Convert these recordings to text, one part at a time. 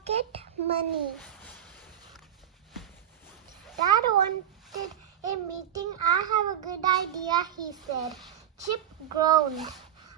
pocket money. Dad wanted a meeting. I have a good idea, he said. Chip groaned.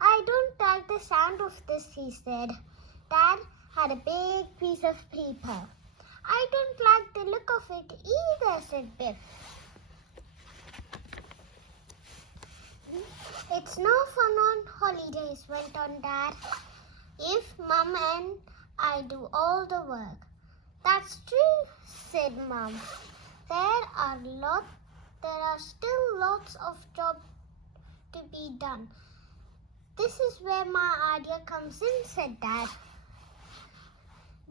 I don't like the sound of this, he said. Dad had a big piece of paper. I don't like the look of it either, said Biff. It's no fun on holidays, went on Dad, if Mum and I do all the work. That's true, said Mum. There are still lots of jobs to be done. This is where my idea comes in, said Dad.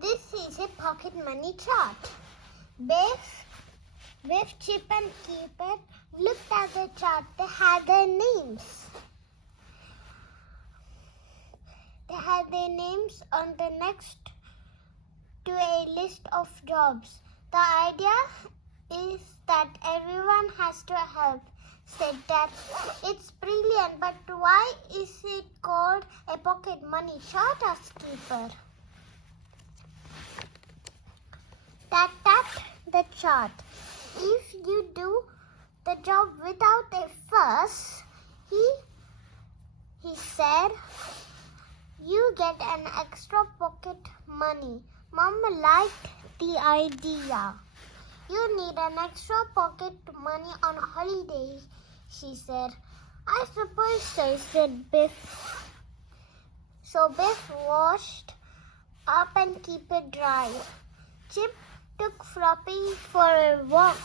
This is a pocket money chart. Biff, Chip and Keeper looked at the chart. They had their names. They had their names on the next to a list of jobs. The idea is that everyone has to help, said Dad. It's brilliant, but why is it called a pocket money chart? asked Keeper. Dad tapped the chart. If you do the job without a fuss, he said, you get an extra pocket money. Mum liked the idea. You need an extra pocket money on holidays, she said. I suppose so, said Biff. So Biff washed up and keep it dry. Chip took Floppy for a walk.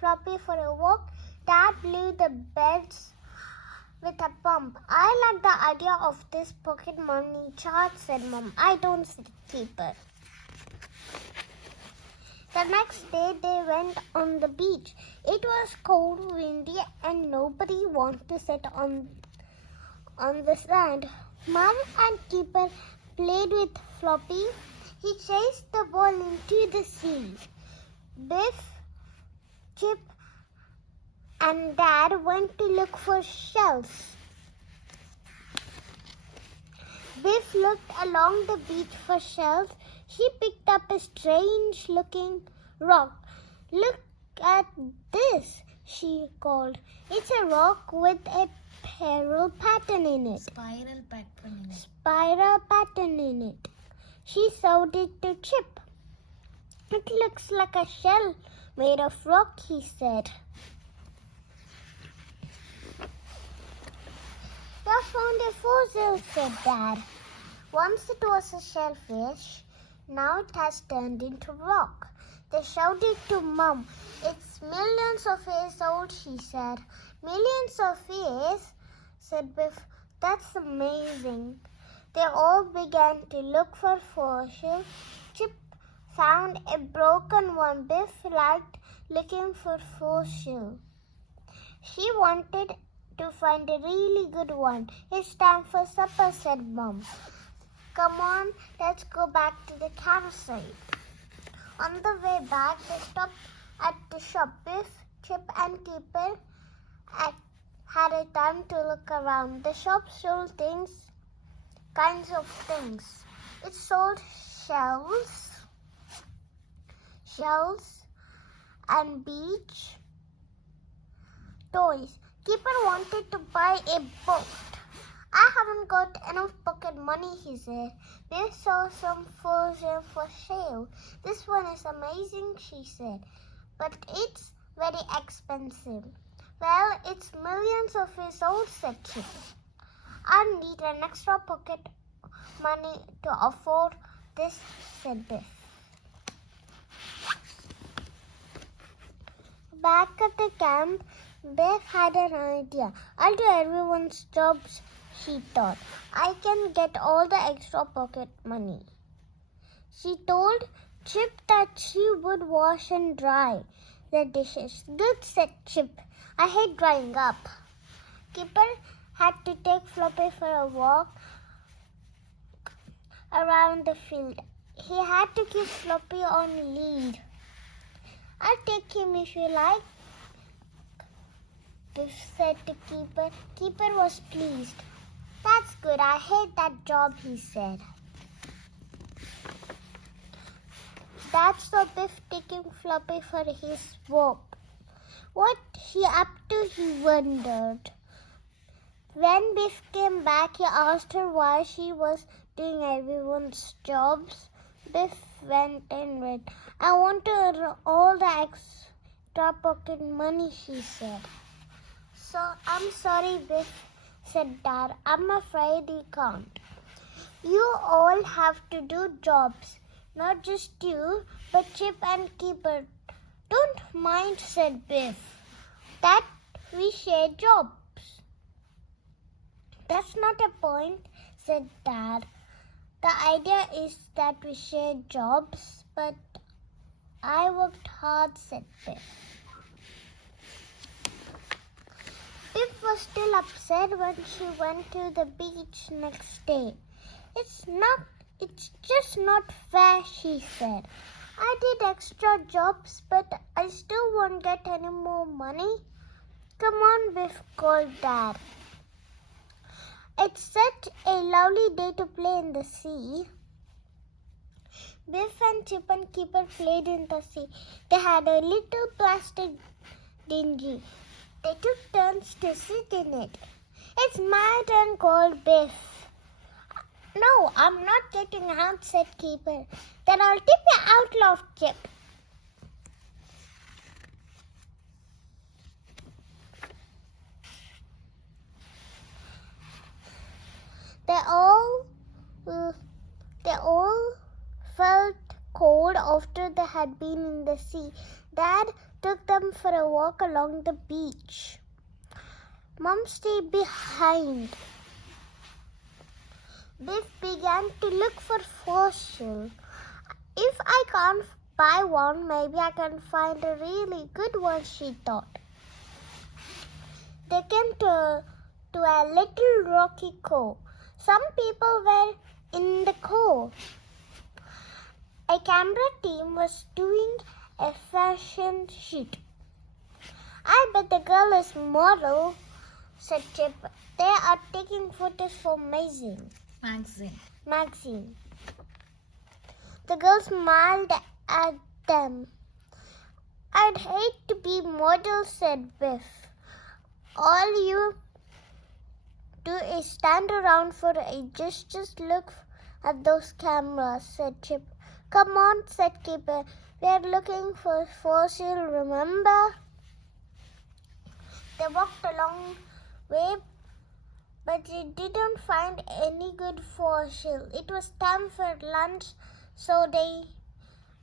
Floppy for a walk. Dad blew the beds with a pump. I like the idea of this pocket money chart, said Mum. I don't, said Keeper. The next day they went on the beach. It was cold, windy, and nobody wanted to sit on the sand. Mum and Keeper played with Floppy. He chased the ball into the sea. Biff, Chip, and Dad went to look for shells. Biff looked along the beach for shells. She picked up a strange-looking rock. Look at this, she called. It's a rock with a spiral pattern in it. Spiral pattern in it. She showed it to Chip. It looks like a shell made of rock, he said. You found a fossil, said Dad. Once it was a shellfish, now it has turned into rock. They showed it to Mum. It's millions of years old, she said. Millions of years, said Biff. That's amazing. They all began to look for fossils. Chip found a broken one. Biff liked looking for fossils. She wanted to find a really good one. It's time for supper, said Mum. Come on, let's go back to the carousel. On the way back, they stopped at the shop. Biff, Chip, and Keeper had a time to look around. The shop sold kinds of things. It sold shells, and beach toys. Keeper wanted to buy a boat. I haven't got enough pocket money, he said. They saw some fossil for sale. This one is amazing, she said, but it's very expensive. Well, it's millions of years old, said Chip. I need an extra pocket money to afford this, said Biff. Back at the camp, Biff had an idea. I'll do everyone's jobs, she thought. I can get all the extra pocket money. She told Chip that she would wash and dry the dishes. Good, said Chip. I hate drying up. Keeper had to take Floppy for a walk around the field. He had to keep Floppy on lead. I'll take him if you like, Biff said to Keeper. Keeper was pleased. That's good. I hate that job, he said. That's so Biff taking Floppy for his walk. What he up to, he wondered. When Biff came back, he asked her why she was doing everyone's jobs. Biff went and read. I want to earn all the extra pocket money, she said. So, I'm sorry, Biff, said Dad. I'm afraid you can't. You all have to do jobs. Not just you, but Chip and Keeper. Don't mind, said Biff. That we share jobs. That's not a point, said Dad. The idea is that we share jobs, but I worked hard, said Biff. Biff was still upset when she went to the beach next day. It's just not fair, she said. I did extra jobs, but I still won't get any more money. Come on, Biff called Dad. It's such a lovely day to play in the sea. Biff and Chip and Keeper played in the sea. They had a little plastic dinghy. They took turns to sit in it. It's my turn, called Biff. No, I'm not getting out, said Keeper. Then I'll tip you out, laughed Chip. They all felt cold after they had been in the sea. Dad took them for a walk along the beach. Mom stayed behind. Biff began to look for fossils. If I can't buy one, maybe I can find a really good one, she thought. They came to a little rocky cove. Some people were in the cove. A camera team was doing a fashion shoot. I bet the girl is model, said Chip. They are taking photos for magazine. The girl smiled at them. I'd hate to be model, said Biff. All you do is stand around for ages. Just look at those cameras, said Chip. Come on, said Keeper. We're looking for fossil, remember? They walked a long way, but they didn't find any good fossil. It was time for lunch, so they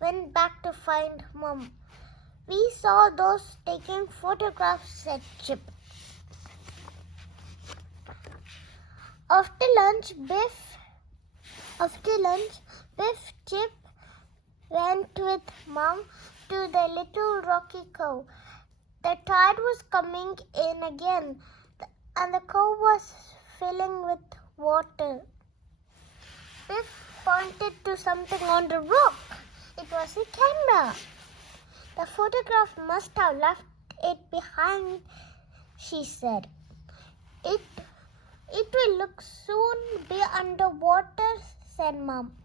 went back to find Mom. We saw those taking photographs, said Chip. After lunch, Biff, Chip went with Mom to the little rocky cove. The tide was coming in again, and the cove was filling with water. Biff pointed to something on the rock. It was a camera. The photograph must have left it behind, she said. It will soon be underwater, said Mom.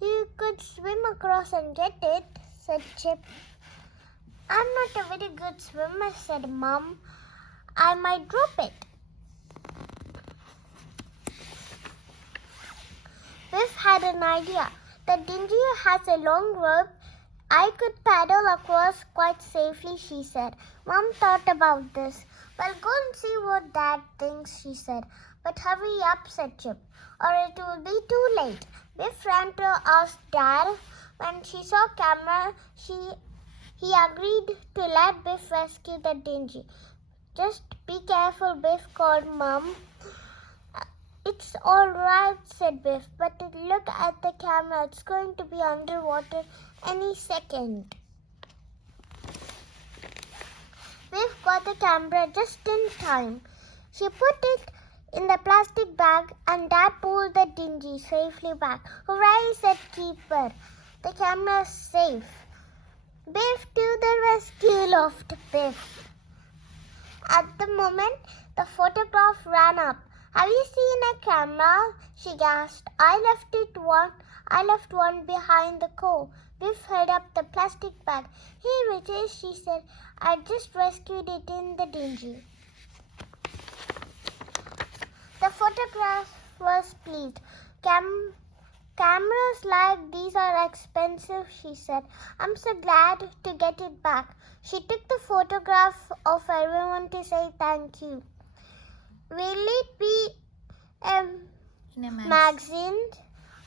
You could swim across and get it, said Chip. I'm not a very good swimmer, said Mom. I might drop it. Biff had an idea. The dinghy has a long rope. I could paddle across quite safely, she said. Mom thought about this. Well, go and see what Dad thinks, she said. But hurry up, said Chip, or it will be too late. Biff ran to ask Dad. When she saw camera, he agreed to let Biff rescue the dinghy. Just be careful, Biff called Mom. It's all right, said Biff, but look at the camera. It's going to be underwater any second. Biff got the camera just in time. She put it in the plastic bag and Dad pulled the dinghy safely back. Hooray, said Keeper. The camera's safe. Biff to the rescue, laughed Biff. At the moment, the photograph ran up. Have you seen a camera? She gasped. I left one behind the car. Biff held up the plastic bag. Here it is, she said. I just rescued it in the danger. The photographer was pleased. Cameras like these are expensive, she said. I'm so glad to get it back. She took the photograph of everyone to say thank you. Will it be In a magazine?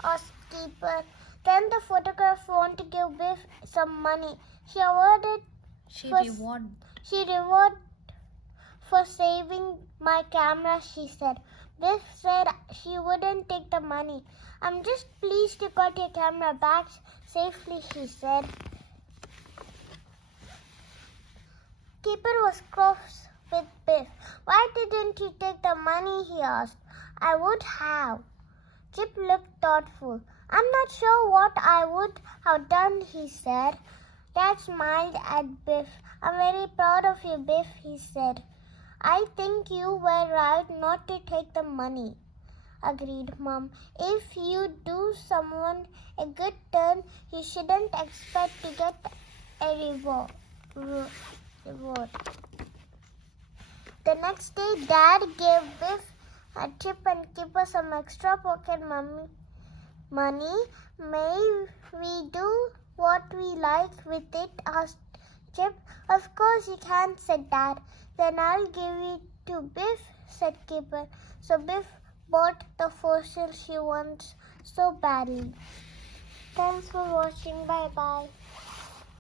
Asked Skipper. Then the photographer wanted to give Biff some money. She reward for saving my camera, she said. Biff said she wouldn't take the money. I'm just pleased you got your camera back safely, she said. Skipper was cross with Biff. Why didn't you take the money, he asked. I would have. Chip looked thoughtful. I'm not sure what I would have done, he said. Dad smiled at Biff. I'm very proud of you, Biff, he said. I think you were right not to take the money, agreed Mom. If you do someone a good turn, you shouldn't expect to get a reward. The next day, Dad gave Biff a Chip and Kipper some extra pocket money. May we do what we like with it? Asked Chip. Of course you can, said Dad. Then I'll give it to Biff, said Kipper. So Biff bought the fossil she wants so badly. Thanks for watching. Bye-bye.